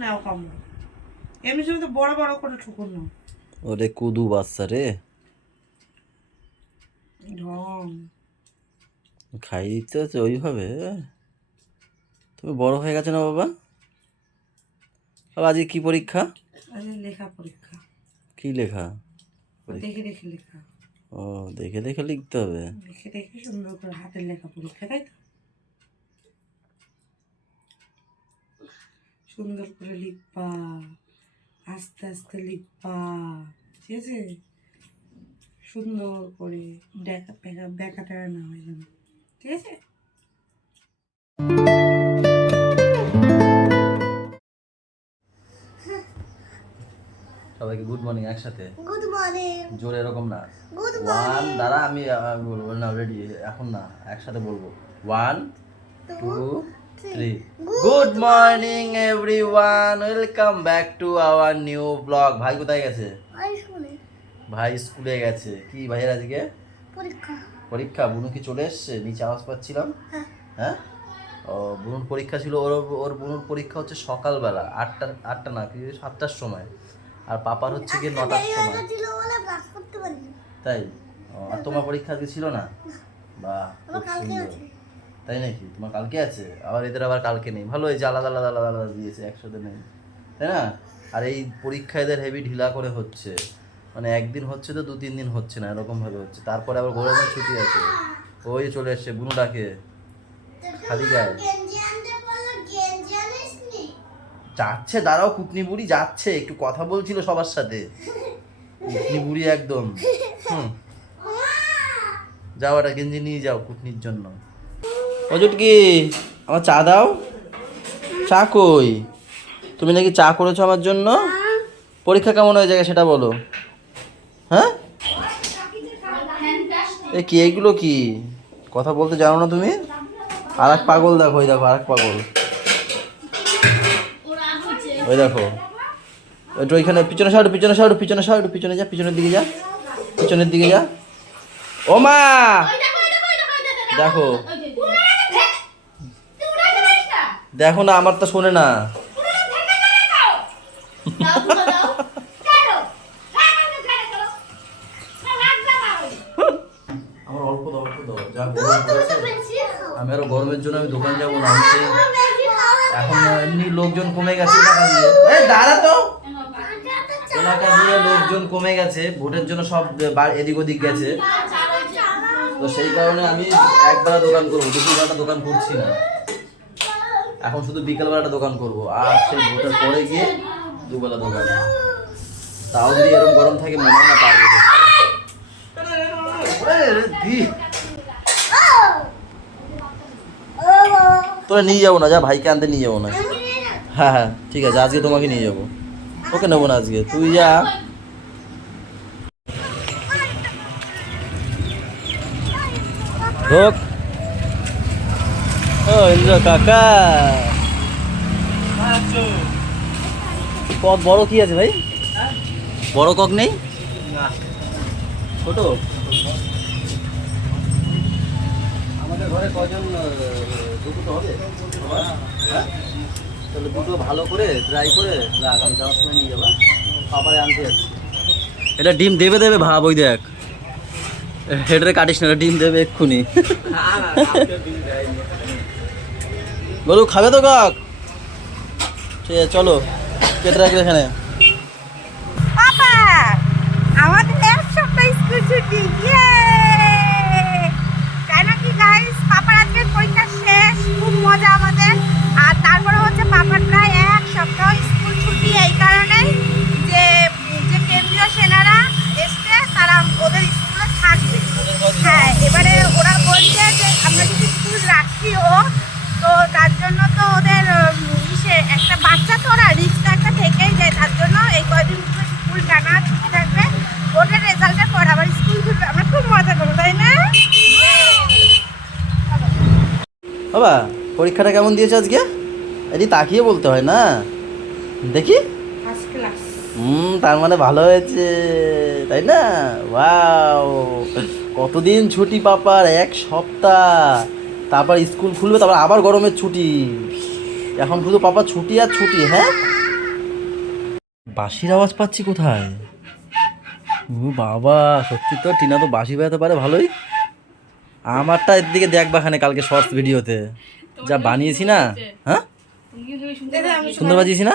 নাও কামড় এমনি সময় তো বড় বড় করে ঠুকুর না ওরে কুদু বাচ্চা রে ঢং খাইয়ে দিতে হচ্ছে ওইভাবে। তুমি বড় হয়ে গেছে না বাবা? বাবা আজকে কি পরীক্ষা? আরে লেখা পরীক্ষা। কি লেখা? দেখে দেখে লেখা। ও দেখে দেখে লিখতে হবে। দেখে দেখে সুন্দর করে হাতের লেখা পরীক্ষা, তাই তো? সুন্দর করে লিখবা, আস্তে আস্তে লিখবা, ঠিক আছে? সুন্দর করে ব্যাকাটা না হয় যেন, ঠিক আছে? সবাইকে গুড মর্নিং একসাথে। Good morning. জোরে এরকম না। গুড ওয়ান দাঁড়া আমি বলবো না, রেডি এখন না, একসাথে বলবো। 1 2 3 good morning everyone, welcome back to our new blog. ভাই কোথায় গেছে? ভাই স্কুলে গেছে। কি ভাইয়ের আজকে পরীক্ষা? পরীক্ষা। বুনু কি চলে এসছে? নিচে আওয়াজ পাচ্ছিলাম। হ্যাঁ ও বুনুর পরীক্ষা ছিল। ওর বুনুর পরীক্ষা হচ্ছে সকালবেলা 8টা না কি 7টার সময়, আর পাপার হচ্ছে গিয়ে 9টার সময়। তাই? আর তোমার পরীক্ষা আজকে ছিল না? বাহ খুব সুন্দর। তাই নাকি? তোমার কালকে আছে? আবার এদের আবার কালকে নেই। ভালো হয়েছে, আলাদা আলাদা আলাদা আলাদা দিয়েছে, একসাথে নেই, তাই না? আর এই পরীক্ষা এদের হেভি ঢিলা করে হচ্ছে, মানে একদিন হচ্ছে তো 2-3 দিন হচ্ছে না, এরকম ভাবে হচ্ছে। তারপরে আবার গরমের ছুটি আছে। ওই চলে এসছে বুনু ডাকে খালি গায়ে যাচ্ছে। দাঁড়াও, কুটনি বুড়ি যাচ্ছে, একটু কথা বলছিল সবার সাথে। কুটনি বুড়ি একদম। যাও একটা গেঞ্জি নিয়ে যাও কুটনির জন্য। ও জুটকি, আমার চা দাও। চা কই? তুমি নাকি চা করেছো আমার জন্য? পরীক্ষা কেমন হয়ে যায় সেটা বলো। হ্যাঁ এ কি এইগুলো? কি কথা বলতে জানো না তুমি? আর এক পাগল দেখো, ওই দেখো আর এক পাগল, ওই দেখো। একটু ওইখানে পিছনে সাইড, পিছনে সাইড, পিছনে সাইড, পিছনে যা, পিছনের দিকে যা, পিছনের দিকে যা। ও মা দেখো, দেখো না, আমার তো শোনে না। আমার অল্প দাও, অল্প দাও, যা গরম পড়েছে। আমি আরো গরমের জন্য আমি দোকান যাবো না। এখন এমনি লোকজন কমে গেছে এলাকা দিয়ে। দাঁড়া তো, এলাকা দিয়ে লোকজন কমে গেছে, ভোটের জন্য সব এদিক ওদিক গেছে। তো সেই কারণে আমি একবেলা দোকান করবো, দুপুরবেলাটা দোকান করছি না। এখন শুধু বিকেলবেলাটা দোকান করবো, আর সেই ভোটের পরে গিয়ে দুবেলা দোকান। তাও যদি এরকম গরম থাকে মনে হয় না পারবে। তোরা নিয়ে যাবো না, যা ভাইকে আনতে নিয়ে যাবো না। হ্যাঁ হ্যাঁ ঠিক আছে, আজকে তোমাকে নিয়ে যাবো। ওকে নেবো না আজকে, তুই যা। ঢোক। ও ইন্দ্র কাকা, কক বড় কি আছে ভাই? বড় কক নেই? ছোট? আমাদের ঘরে কজন? দুটো তো হবে। হ্যাঁ তাহলে দুটো ভালো করে ট্রাই করে আগামী যাওয়ার সময় নিয়ে যাবা। পাপারে আনতে যাচ্ছি। এটা ডিম দেবে দেবে ভাব, ওই দেখ। হেডরে কাটিস না, ডিম দেবে এক্ষুনি। বলু খাবে তো কাক? ঠিক আছে চলো, কেটে রাখবে এখানে। পাপা আমাদের এক সপ্তাহ স্কুল ছুটি। তাই নাকি গাইস? পাপার আজকে পরীক্ষা শেষ, খুব মজা আমাদের। আর তারপরে হচ্ছে পাপার প্রায় এক সপ্তাহ স্কুল ছুটি, এই কারণেই যে যে কেন্দ্রীয় সেনারা এসছে তারা ওদের স্কুলে থাকবে। হ্যাঁ এবারে ওরা বলছে যে আমরা যদি স্কুল রাখিও তো তার জন্য তো ওদের একটা বাচ্চা তো ওরা রিক্সা একটা থেকেই যায়, তার জন্য এই কদিন স্কুল টানা ছুটি থাকবে। ওদের রেজাল্টের পর আবার স্কুল খুলবে, আমরা খুব মজা করবো, তাই না? বাবা পরীক্ষাটা কেমন দিয়েছে আজকে? এটি তাকিয়ে বলতে হয় না, দেখি। First class. তার মানে ভালো হয়েছে, তাই না? ওয়াও, কতদিন ছুটি পাপার? 1 সপ্তাহ। তারপর স্কুল খুলবে, তারপর আবার গরমের ছুটি। এখন শুধু পাপার ছুটি আর ছুটি। হ্যাঁ বাঁশির আওয়াজ পাচ্ছি কোথায়? ও বাবা, সত্যি তো টিনা তো বাঁশি বাজাতে পারে ভালোই। আমারটা এর দিকে দেখবা খানে কালকে শর্টস ভিডিওতে যা বানিয়েছি না। হ্যাঁ সুন্দর বাজিয়েছি না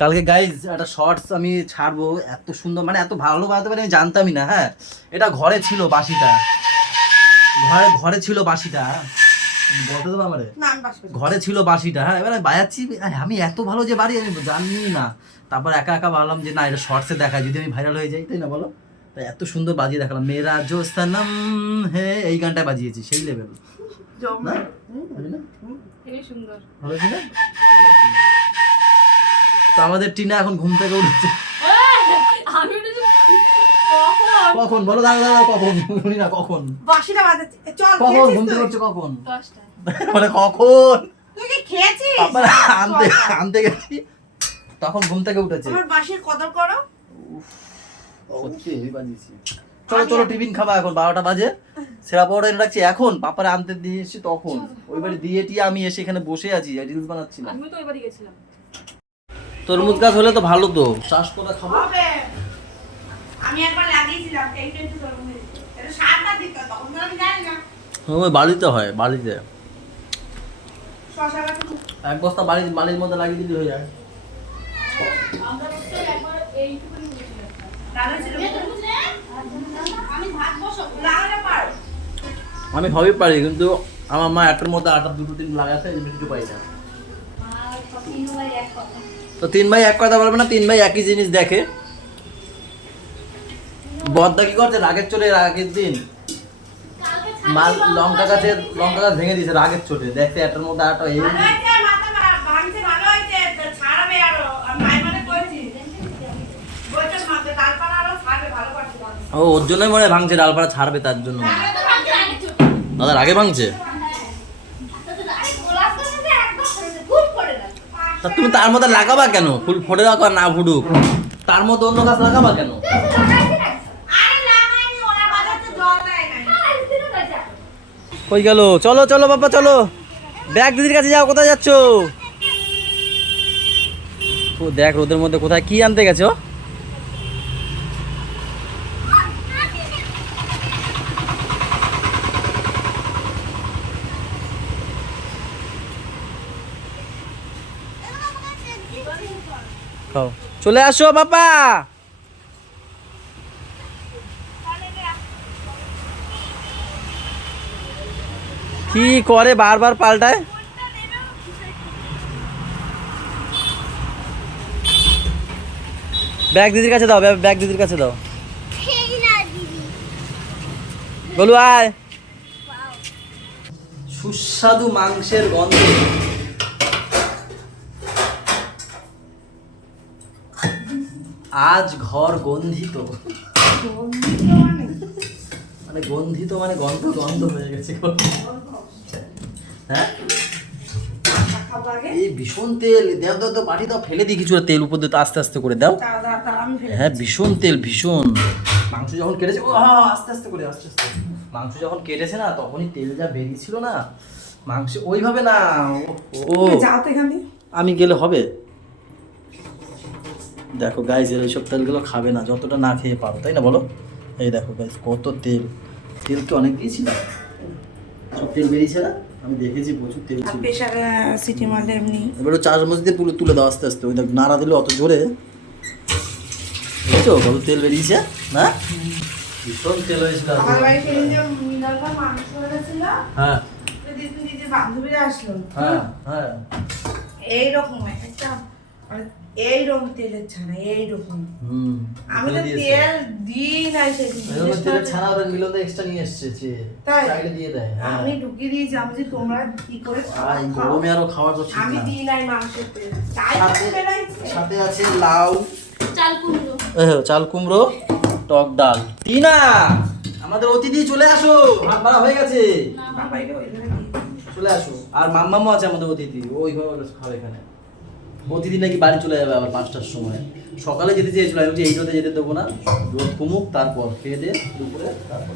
কালকে গাইজ। একটা শর্টস আমি ছাড়বো, এত সুন্দর মানে এত ভালো বাজাতে পারি আমি জানতামই না। হ্যাঁ এটা ঘরে ছিল বাঁশিটা, ঘরে ছিল বাঁশিটা, বলতে দেবো আমারে ঘরে ছিল বাঁশিটা। হ্যাঁ এবার বাজাচ্ছি, আমি এত ভালো যে বাড়ি আমি জানি না। তারপর একা একা ভাবলাম যে না এটা শর্টসে দেখায়, যদি আমি ভাইরাল হয়ে যাই, তাই না বলো? তাই এত সুন্দর বাজিয়ে দেখালাম। মেরা জো সনম হে, এই গানটা বাজিয়েছি সেই লেভেল। তো আমাদের টিনা এখন ঘুম থেকে উঠেছে। কখন বলো? দাঁড়া কখন শুনি না, কখন বাঁশিটা বাজাচ্ছে। চল কখন ঘুম থেকে উঠছে? কখন মানে কখন তুই কি খেয়েছিস? আনতে গেছি তখন ঘুম থেকে উঠেছে। আমার বাঁশির কদর করো। সত্যি হেভি বাজিয়েছি। চলো চলো টিফিন খাবা, এখন 12টা বাজে। সেরা পরে রাখছি এখন, পাপারে আনতে দিয়ে এসেছি তখন। ওই বাড়ি দিয়ে টিয়ে আমি এসে এখানে বসে আছি, রিলস বানাচ্ছিলাম। আমি তো ওই বাড়ি গেছিলাম। তরমুজ গাছ হলে তো ভালো, তো চাষ করে খাবো। আমি একবার লাগিয়েছিলাম, একটু তরমুজ। এটা সারটা দিত, তখন তো আমি জানি না। ওই বাড়িতে হয়, বাড়িতে শশা গাছ এক বস্তা বাড়ির মধ্যে লাগিয়ে দিলে হয়ে যায়। আমরা তো একবার এইটুকুনি বলেছিলাম। লাগাইছিল। আমি ভাত বসাবো, লাগাতে পার। আমি সবই পারি, কিন্তু আমার মা একটার মধ্যে 2-3 লাগাতে কিছু পাই না। তো 3 ভাই এক কথা বলবে না, 3 ভাই একই জিনিস দেখে। বদ্দা কি করছে? রাগের চোটে আগের দিন মাল লঙ্কা গাছ ভেঙে দিয়েছে রাগের চোটে। দেখতে একটার মধ্যে আটা এই ও ওর জন্যই মনে হয় ভাঙছে, ডালপাড়া ছাড়বে তার জন্য। দাদা আগে ভাঙছে। তা তুমি তার মধ্যে লাগাবা কেন? ফুল ফোটে রাখো আর না ফুটুক, তার মধ্যে অন্য গাছ লাগাবা কেন? কই গেল? চলো চলো বাবা চলো, ব্যাগ দিদির কাছে যাও। কোথায় যাচ্ছ? ও দেখ রোদের মধ্যে কোথায় কি আনতে গেছো? চলে আসো বাবা। কি করে বারবার পাল্টায়? ব্যাগ দিদির কাছে দাও, ব্যাগ দিদির কাছে দাও। বলু আয়। সুস্বাদু মাংসের গন্ধে আজ ঘর গন্ধিত। মানে গন্ধিত মানে গন্ধ গন্ধ হয়ে গেছে। হ্যাঁ এই ভীষণ তেল। দেও দাও তো বাটি দাও, ফেলে দিই কিছুটা তেল উপর দিয়ে, আস্তে আস্তে করে দাও। হ্যাঁ ভীষণ তেল, ভীষণ। মাংস যখন কেটেছে, ও আস্তে আস্তে করে, আস্তে আস্তে। মাংস যখন কেটেছে না তখনই তেল যা বেরিয়েছিল না মাংস, ওইভাবে না। ও আমি গেলে হবে? দেখো গাইজ এইসব তেলগুলো খাবে না, যতটা না খেয়ে পারো, তাই না বলো? এই দেখো গাইজ কত তেল। তেল কি অনেক দিয়েছিলাম? সব তেল বেরিয়েছে না? আমি দেখেছি প্রচুর তেল ছিল। সিটি মারলে এমনি এবার চামচ দিয়ে তুলে দাও আস্তে আস্তে। ওই দেখ নাড়া দিলে অত জোরে, বুঝছো কত তেল বেরিয়েছে না? ভীষণ তেল হয়েছিল। হ্যাঁ বান্ধবীরা আসলো, হ্যাঁ হ্যাঁ এইরকম একটা এইরকম তেলের ছানা, এইরকম। আমি তো তেল দিই নাই সেদিন। তেলের ছানা ওরা মিলন এক্সট্রা নিয়ে এসেছে, তাই চাইলে দিয়ে দেয়। আমি ঢুকিয়ে দিয়েছি। আমি যে তোমরা কি করে এই গরমে আরো খাওয়ার তো ঠিক আমি না। দিই নাই মাংসের তেল। সাথে আছে লাউ, চাল কুমড়ো, চাল কুমড়ো, টক ডাল। টিনা আমাদের অতিথি চলে আসো, ভাত বাড়া হয়ে গেছে, চলে আসো। আর মাম্মামও আছে আমাদের অতিথি, ওইভাবে খাবে এখানে। অতিথি নাকি বাড়ি চলে যাবে আবার 5টার সময়। সকালে যেতে চেয়েছিল, আমি বলছি এইটাতে যেতে দেবো না, রোদ কমুক তারপর খেয়ে দে দুপুরে, তারপর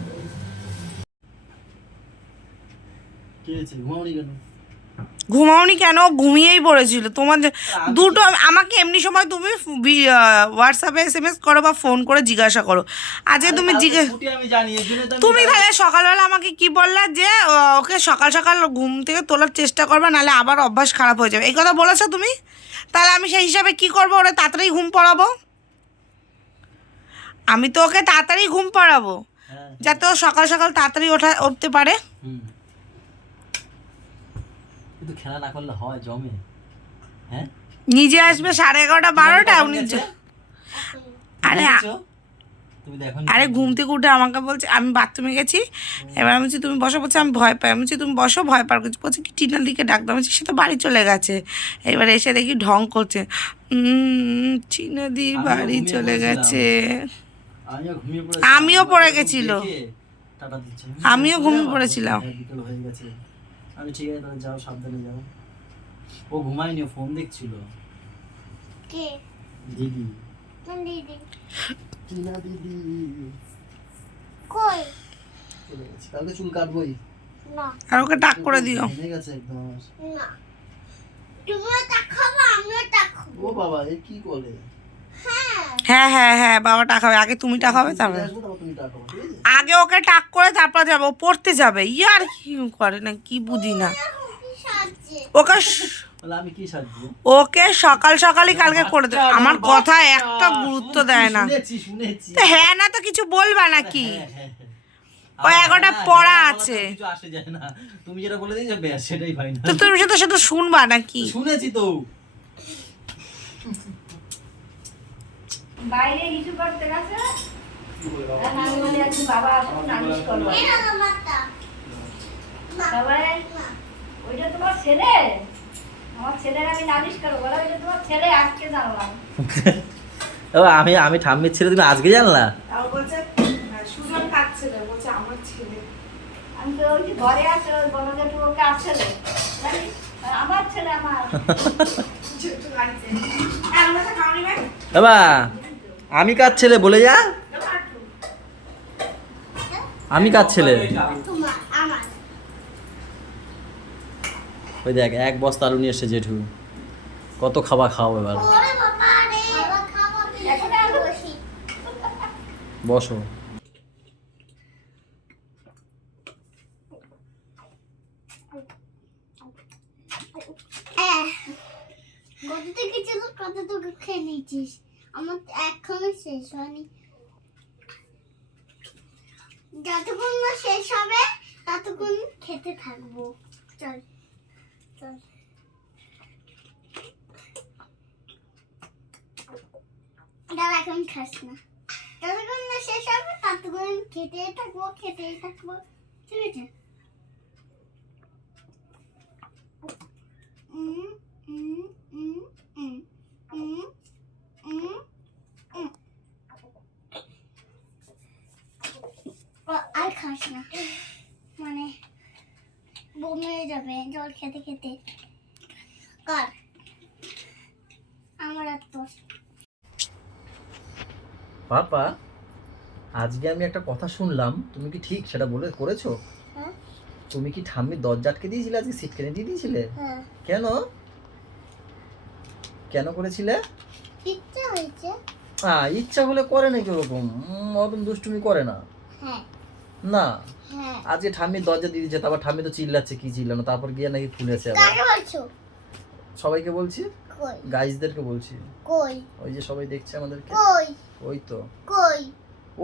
কি হয়েছে? ঘুমাওনি কেন? ঘুমাওনি কেন? ঘুমিয়েই পড়েছিল তোমার দুটো। আমাকে এমনি সময় তুমি হোয়াটসঅ্যাপে SMS করো বা ফোন করে জিজ্ঞাসা করো। আজকে তুমি আমি জানি এর জন্য তো আমি তুমি তাহলে সকালবেলা আমাকে কি বললা যে ওকে সকাল সকাল ঘুম থেকে তোলার চেষ্টা করবে, নাহলে আবার অভ্যাস খারাপ হয়ে যাবে, এই কথা বলেছো তুমি? তাহলে আমি সেই হিসাবে কি করবো? ওরা তাড়াতাড়ি ঘুম পড়াবো। আমি তো ওকে তাড়াতাড়ি ঘুম পড়াবো হ্যাঁ। যাতে ও সকাল সকাল তাড়াতাড়ি উঠতে পারে। কিন্তু খেলা না করলে হয় জমে? হ্যাঁ, নিজে আসবে 11:30 12টা উনি আরে তুমি দেখো আরে ঘুম থেকে উঠে আমাকে বলছে আমি বাথরুমে গেছি, এবার আমি বলছি তুমি বসো, বলছে আমি ভয় পাই। আমি বলছি তুমি বসো, ভয় পার কিছু, বলছে কি টিনার দিকে ডাকতাম। আমি বলছি সে তো বাড়ি চলে গেছে। এবার এসে দেখি ঢং করছে, চিনাদি বাড়ি চলে গেছে। আমিও পড়ে গেছিল, আমিও ঘুমিয়ে পড়েছিলাম। বিকেল হয়ে গেছে। আমি ঠিক আছে তাহলে যাও, সাবধানে যাও। ও ঘুমায়নি, ফোন দেখছিল। কে? দিদি। কোন দিদি? টিনা দিদি। কই? চলে গেছে, কালকে চুল কাটবই। না। আর ওকে টাক করে দিও। ভেঙে গেছে একদম। না। তুমিও টাক খাবা, আমিও টাক খাবো। ও বাবা, এ কি করে? হ্যাঁ হ্যাঁ হ্যাঁ, বাবা টাক হবে, আগে তুমি টাক হবে তারপরে। তুমি টাকা ঠিক আছে? আগে ওকে টাক করে তারপর যাবো, ও পড়তে যাবে। ইয়ার কি করে না, কি বুঝি না ওকে। বলে আমি কি সাজছি? ওকে সকাল সকালই কালকে করে দেবে। আমার কথা একটা গুরুত্ব দেয় না। শুনেছি। তো হ্যাঁ না তো কিছু বলবা নাকি? হ্যাঁ। ও 11টা পড়া আছে। কিছু আসে যায় না, তুমি যেটা বলে দিয়েছো ব্যাস সেটাই ফাইনাল। তো তুমি সেটা শুধু শুনবা নাকি? শুনেছি তো। বাইরে কিছু করতে গেছে? আমি বলি আজকে বাবা আসুন নালিশ করবো। বাবা, ওইটা তোমার ছেলে? আমার ছেলের আমি নালিশ করবো, বলো ওইটা তোমার ছেলে, আজকে জানলাম। আমি ঠাম্মির ছেলে, তুমি আজকে জানলা? তাও বলছে সুজন কার ছেলে, বলছে আমার ছেলে। আমি তো ওই যে ঘরে আছে, ওই বনজেঠু ওকে আসছে, আমার ছেলে আমার। বাবা, আমি কার ছেলে বলে যা। আমি কার ছেলে? আমার। ওই দেখ, এক বস্তা আলু নিয়ে এসছে জেঠু। কত খাবার খাও এবার। ওরে বাবা রে, বাবা খাবো, এখন আমি বসি। বসো। কতটুকু ছিল, কতটুকু খেয়ে নিয়েছিস? আমার এখনো শেষ হয়নি। যতক্ষণ না শেষ হবে ততক্ষণ খেতে থাকবো। চল চল। দাদা এখন খাস না, যতক্ষণ না শেষ হবে ততক্ষণ খেতেই থাকবো, খেতেই থাকবো। ঠিক আছে? আর খাস না, মানে বমি হয়ে যাবে জল খেতে খেতে। কর, আমার আর তোর। পাপা, আজকে আমি একটা কথা শুনলাম, তুমি কি ঠিক সেটা বলে করেছো? হ্যাঁ। তুমি কি ঠাম্মির দরজা আটকে দিয়েছিলে আজকে, সিট কেনে দিয়ে দিয়েছিলে? হ্যাঁ। কেন কেন করেছিলে? ইচ্ছা হয়েছে। ইচ্ছা হলে করে নাকি ওরকম? ওরকম দুষ্টুমি করে না। হ্যাঁ। না, হ্যাঁ। আজকে ঠাম্মির দরজা দিয়ে দিয়েছে, তারপর ঠাম্মি তো চিল্লাচ্ছে, কি চিল্লানো, তারপর গিয়ে নাকি খুলেছে আবার। কাকে বলছো? সবাইকে বলছি, কই? গাইজদেরকে বলছি। কই? ওই যে সবাই দেখছে আমাদেরকে। কই? ওই তো, কই?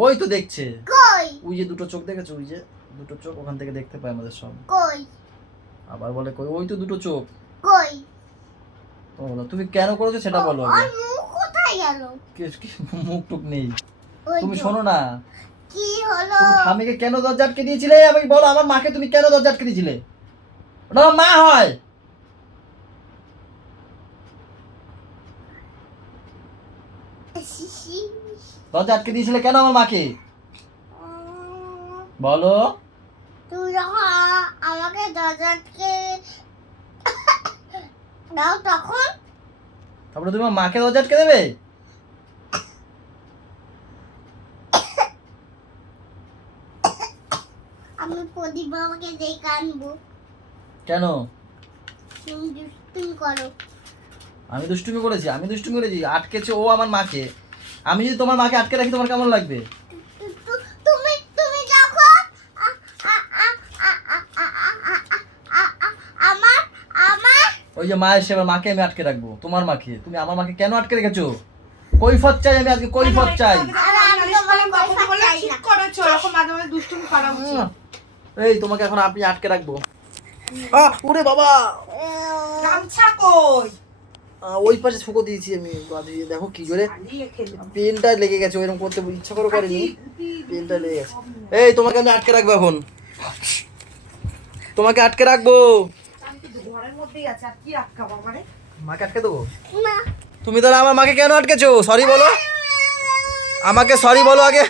ওই তো দেখছে। কই? ওই যে দুটো চোখ দেখেছো, ওই যে দুটো চোখ, ওখান থেকে দেখতে পায় আমাদের সব। কই? আবার বলে কই, ওই তো দুটো চোখ। কই? ও বলো, তুমি কেন করেছো সেটা বলো আর আগে। মুখ কোথায় গেল? মুখ টুক নেই। ওই তুমি তো। শোনো না, কি হলো? তুমি ঠাম্মিকে কেন দরজা আটকে দিয়েছিলে? আমাকে বলো, আমার মাকে তুমি কেন দরজা আটকে দিয়েছিলে? ওটা আমার মা হয়। দরজা আটকে দিয়েছিলে কেন আমার মাকে? বলো। তুই যখন আমাকে দরজাকে দাও তখন তারপরে তুমি আমার মাকে দরজা আটকে দেবে? আমি প্রদীপ বাবাকে দেখে আনবো। কেন? আমি দুষ্টুমি করেছি, আটকেছে ও আমার মাকে। আমি যদি তোমার মাকে আটকে রাখি তোমার কেমন লাগবে? ওই যে মায়ের সেবা, মাকে আমি আটকে রাখবো, তোমার মাকে। তুমি আমার মাকে কেন আটকে রেখেছো? কৈফত চাই আমি আজকে, কৈফত চাই। ঠিক করেছো, এরকম মাঝে মাঝে দুষ্টুমি করা উচিত। এই তোমাকে এখন আপনি আটকে রাখবো। ওরে বাবা, গামছা কই? ওই পাশে শুকো দিয়েছি আমি। বাদিয়ে দেখো কি করে পেনটা লেগে গেছে, ওইরকম করতে ইচ্ছা করে করিনি, পেনটা লেগে গেছে। এই তোমাকে আমি আটকে রাখবো এখন, তোমাকে আটকে রাখবো। ঘরের মধ্যেই আছে, আর কি আটকাবো মানে? মাকে আটকে দেবো? তুমি তাহলে আমার মাকে কেন আটকেছো? সরি বলো, আমাকে সরি বলো আগে।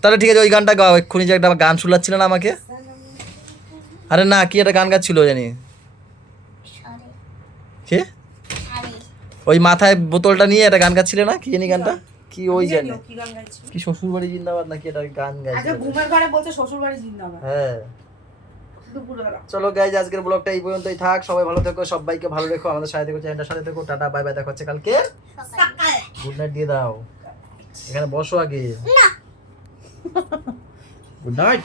তাহলে ঠিক আছে, ওই গানটা গাও এক্ষুনি, যে একটা গান শোনাচ্ছিল না আমাকে। আরে না, কি একটা গান গাচ্ছিল জানি কে, ওই মাথায় বোতলটা নিয়ে একটা গান গাচ্ছিল না, কি জানি গানটা কি, ওই জানি কি গান গাইছো? কি শ্বশুর বাড়ি জিন্দাবাদ নাকি একটা গান আগে গাইছিল। ঘুমের ঘরে বলছে শ্বশুর বাড়ি জিন্দাবাদ। হ্যাঁ দুপুরবেলা। চলো গাইজ, আজকের ব্লগটা এই পর্যন্তই থাক। সবাই ভালো থেকো, সবাইকে ভালো রেখো, আমাদের সাথে থেকো, চ্যানেলটার সাথে থেকো। টাটা বাই বাই, দেখা হচ্ছে কালকে। গুড নাইট দিয়ে দাও, এখানে বসো আগে। Good night.